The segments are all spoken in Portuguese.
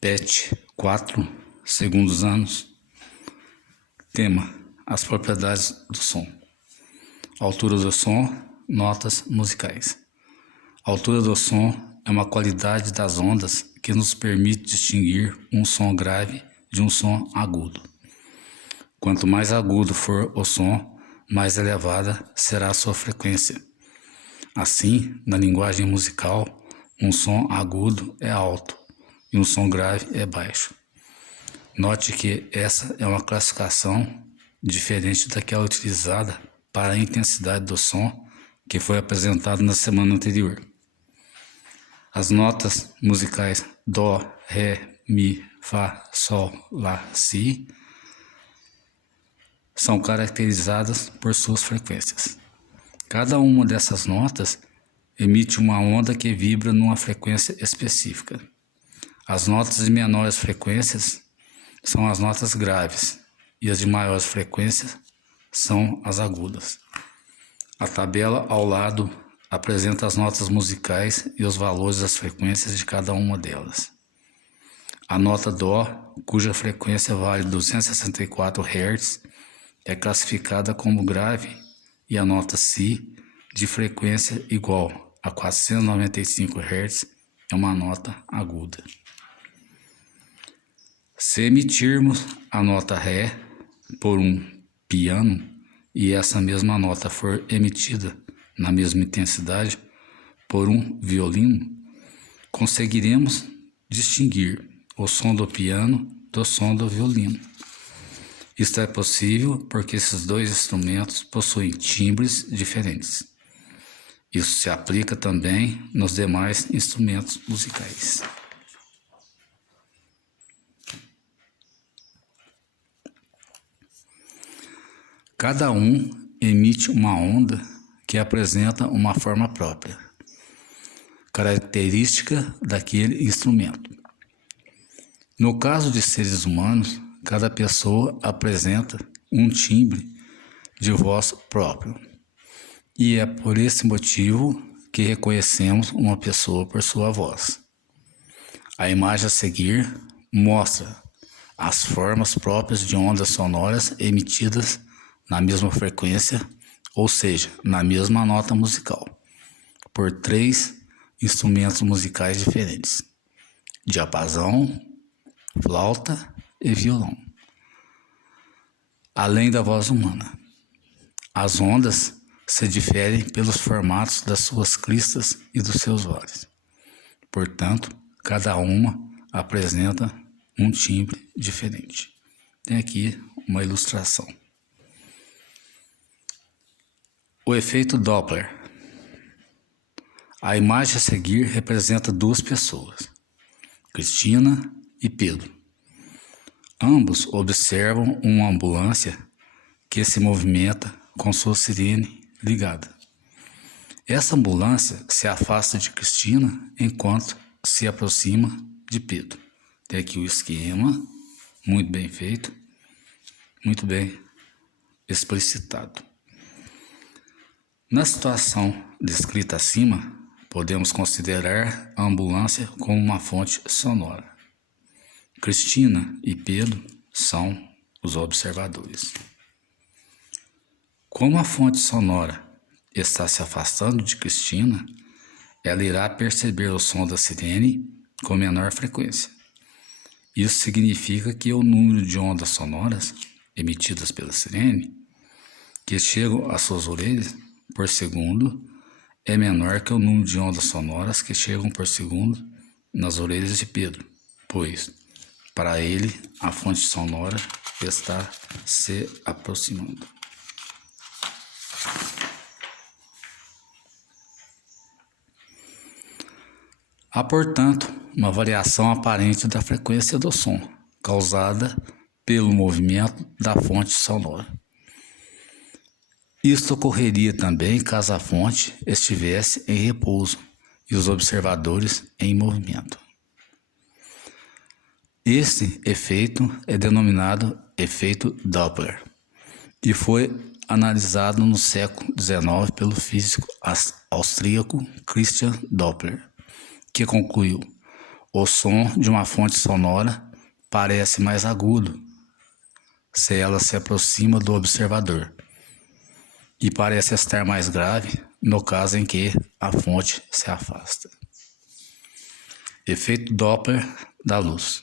PET 4, segundos anos. Tema: as propriedades do som. Altura do som, notas musicais. A altura do som é uma qualidade das ondas que nos permite distinguir um som grave de um som agudo. Quanto mais agudo for o som, mais elevada será a sua frequência. Assim, na linguagem musical, um som agudo é alto e um som grave é baixo. Note que essa é uma classificação diferente daquela utilizada para a intensidade do som que foi apresentada na semana anterior. As notas musicais Dó, Ré, Mi, Fá, Sol, Lá, Si são caracterizadas por suas frequências. Cada uma dessas notas emite uma onda que vibra numa frequência específica. As notas de menores frequências são as notas graves e as de maiores frequências são as agudas. A tabela ao lado apresenta as notas musicais e os valores das frequências de cada uma delas. A nota Dó, cuja frequência vale 264 Hz, é classificada como grave, e a nota Si, de frequência igual a 495 Hz, é uma nota aguda. Se emitirmos a nota Ré por um piano e essa mesma nota for emitida na mesma intensidade por um violino, conseguiremos distinguir o som do piano do som do violino. Isto é possível porque esses dois instrumentos possuem timbres diferentes. Isso se aplica também nos demais instrumentos musicais. Cada um emite uma onda que apresenta uma forma própria, característica daquele instrumento. No caso de seres humanos, cada pessoa apresenta um timbre de voz próprio, e é por esse motivo que reconhecemos uma pessoa por sua voz. A imagem a seguir mostra as formas próprias de ondas sonoras emitidas na mesma frequência, ou seja, na mesma nota musical, por 3 instrumentos musicais diferentes: diapasão, flauta e violão, além da voz humana. As ondas se diferem pelos formatos das suas cristas e dos seus vales. Portanto, cada uma apresenta um timbre diferente. Tem aqui uma ilustração. O efeito Doppler. A imagem a seguir representa 2 pessoas, Cristina e Pedro. Ambos observam uma ambulância que se movimenta com sua sirene ligada. Essa ambulância se afasta de Cristina enquanto se aproxima de Pedro. Tem aqui o esquema, muito bem feito, muito bem explicitado. Na situação descrita acima, podemos considerar a ambulância como uma fonte sonora. Cristina e Pedro são os observadores. Como a fonte sonora está se afastando de Cristina, ela irá perceber o som da sirene com menor frequência. Isso significa que o número de ondas sonoras emitidas pela sirene que chegam às suas orelhas por segundo é menor que o número de ondas sonoras que chegam por segundo nas orelhas de Pedro, pois, para ele, a fonte sonora está se aproximando. Há, portanto, uma variação aparente da frequência do som, causada pelo movimento da fonte sonora. Isto ocorreria também caso a fonte estivesse em repouso e os observadores em movimento. Este efeito é denominado efeito Doppler e foi analisado no século XIX pelo físico austríaco Christian Doppler, que concluiu: O som de uma fonte sonora parece mais agudo se ela se aproxima do observador e parece estar mais grave no caso em que a fonte se afasta. Efeito Doppler da luz.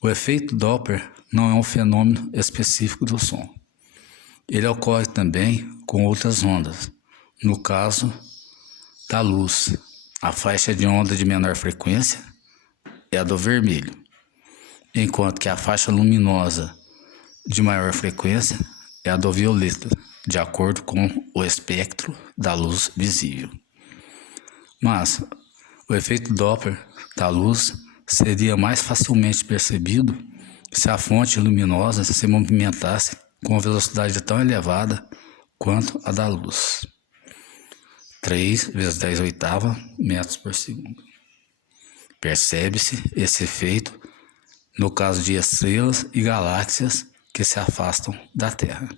O efeito Doppler não é um fenômeno específico do som. Ele ocorre também com outras ondas. No caso da luz, a faixa de onda de menor frequência é a do vermelho, enquanto que a faixa luminosa de maior frequência é a do violeta, de acordo com o espectro da luz visível. Mas o efeito Doppler da luz seria mais facilmente percebido se a fonte luminosa se movimentasse com velocidade tão elevada quanto a da luz. 3 vezes 10 oitava metros por segundo. Percebe-se esse efeito no caso de estrelas e galáxias que se afastam da Terra.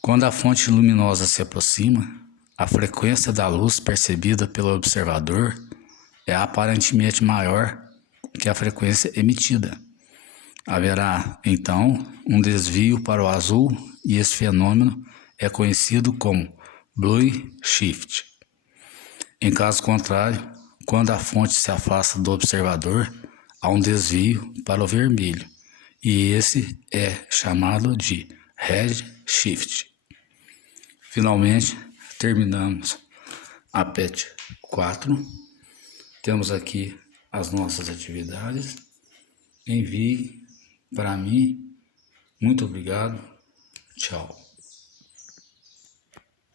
Quando a fonte luminosa se aproxima, a frequência da luz percebida pelo observador é aparentemente maior que a frequência emitida. Haverá, então, um desvio para o azul e esse fenômeno é conhecido como blue shift. Em caso contrário, quando a fonte se afasta do observador, há um desvio para o vermelho e esse é chamado de red shift. Finalmente, terminamos a PET 4. Temos aqui as nossas atividades. Envie para mim. Muito obrigado. Tchau.